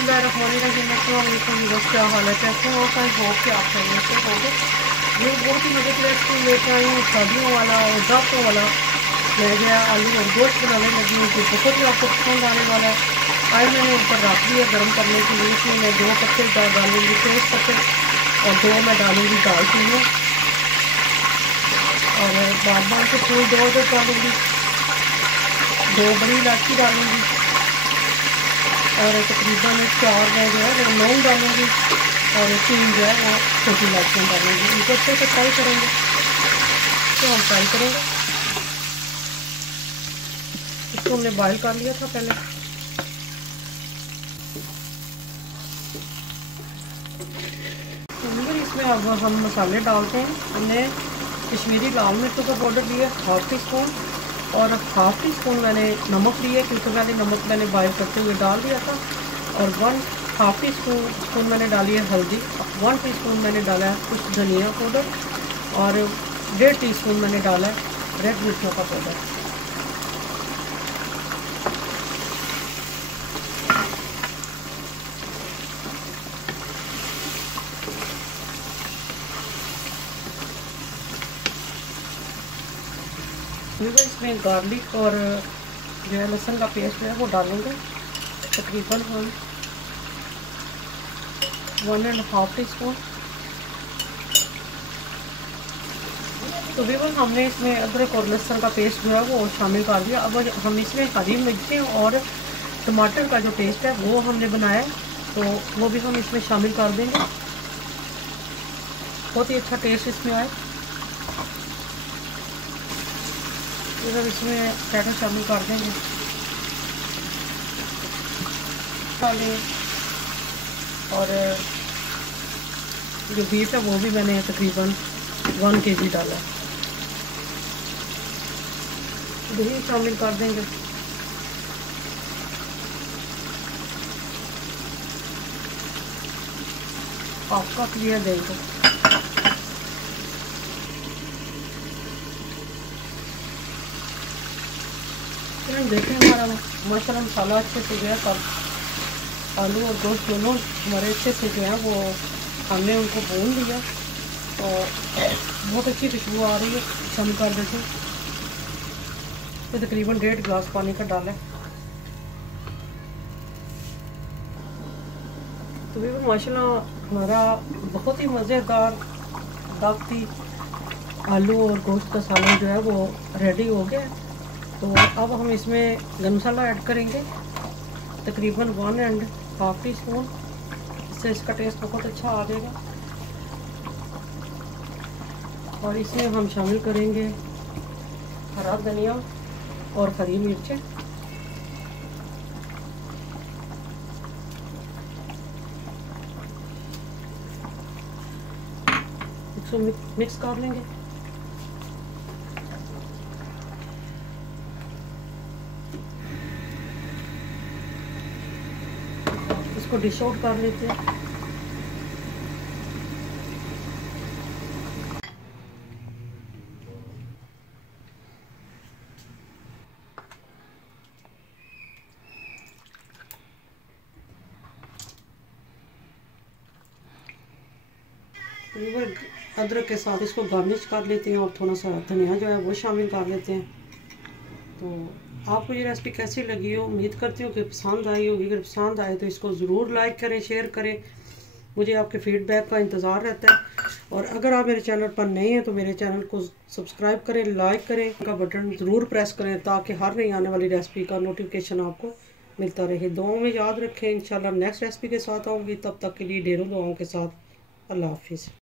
बिस्मिल्लाहिर्रहमानिर्रहीम। क्या हालत है? कैसे हो? आई होप कि आप खैरियत से होंगे। ये बहुत ही मज़े की रेसिपी लेकर आई हूँ, शादियों वाला और दावतों वाला। मैं गया आलू और गोश्त बनाने लगी हूँ जो बहुत ही आपको पसंद आने वाला है। आज मैंने ऊपर रख दिया गर्म करने के लिए। इसमें मैं 2 पत्ते डालूँगी, तेज पत्ते, और 2 मैं डालूँगी दालचीनी, और बादाम के फूल 2 डालूँगी, 2 बड़ी इलायची डालूँगी, और तकरीबन 4 में जो है वो लौंग डालूँगी, और 3 जो है वो छोटी इलायचियाँ डालूँगी। इनको अच्छे से फ्राई करेंगे। तो हम फ्राई करेंगे। इसको हमने बॉयल कर लिया था पहले। इसमें अब हम मसाले डालते हैं। हमने कश्मीरी लाल मिर्चों का पाउडर लिया 1/2 टीस्पून, और 1/2 टीस्पून मैंने नमक लिया, क्योंकि मैंने नमक बॉयल करते हुए डाल दिया था। और 1/2 टीस्पून मैंने डाली है हल्दी, 1 टीस्पून मैंने डाला है कुछ धनिया पाउडर, और 1.5 टीस्पून मैंने डाला है रेड मिर्चों का पाउडर। इसमें गार्लिक और जो है लहसुन का पेस्ट है वो डालेंगे। तकरीबन हम 1.5 टीस्पून। तो बिल्कुल हमने इसमें अदरक और लहसुन का पेस्ट जो है वो शामिल कर दिया। अब हम इसमें हरी मिर्चें और टमाटर का जो पेस्ट है वो हमने बनाया, तो वो भी हम इसमें शामिल कर देंगे। बहुत ही अच्छा टेस्ट इसमें आए। फिर इसमें टमाटर शामिल कर देंगे। और जो बीफ है वो भी मैंने तकरीबन 1 kg डाला है। दही शामिल कर देंगे। आपका क्लियर देंगे। देखें हमारा माशाल्लाह मसाला अच्छे से जो है सब आलू और गोश्त दोनों हमारे अच्छे से जो है वो हमने उनको भून लिया, और बहुत अच्छी खुशबू आ रही है। शामिल कर देते हैं। तो तकरीबन 1.5 गिलास पानी का डाला है। तो बिल्कुल माशाल्लाह हमारा बहुत ही मज़ेदार दावती आलू और गोश्त का सालन जो है वो रेडी हो गया। तो अब हम इसमें गरम मसाला ऐड करेंगे, तकरीबन 1.5 टीस्पून। इससे इसका टेस्ट बहुत अच्छा आ जाएगा। और इसमें हम शामिल करेंगे हरा धनिया और हरी मिर्चें। इसको मिक्स कर लेंगे। इसको डिश आउट कर लेते हैं। अदरक के साथ इसको गार्निश कर लेते हैं, और थोड़ा सा धनिया जो है वो शामिल कर लेते हैं। तो आपको ये रेसिपी कैसी लगी हो? उम्मीद करती हूँ कि पसंद आई होगी। अगर पसंद आए तो इसको ज़रूर लाइक करें, शेयर करें। मुझे आपके फीडबैक का इंतज़ार रहता है। और अगर आप मेरे चैनल पर नए हैं तो मेरे चैनल को सब्सक्राइब करें, लाइक करें, का बटन ज़रूर प्रेस करें, ताकि हर नई आने वाली रेसिपी का नोटिफिकेशन आपको मिलता रहे। दुआओं में याद रखें। इंशाल्लाह नेक्स्ट रेसिपी के साथ आऊँगी। तब तक के लिए ढेरों दुआओं के साथ अल्लाह हाफिज़।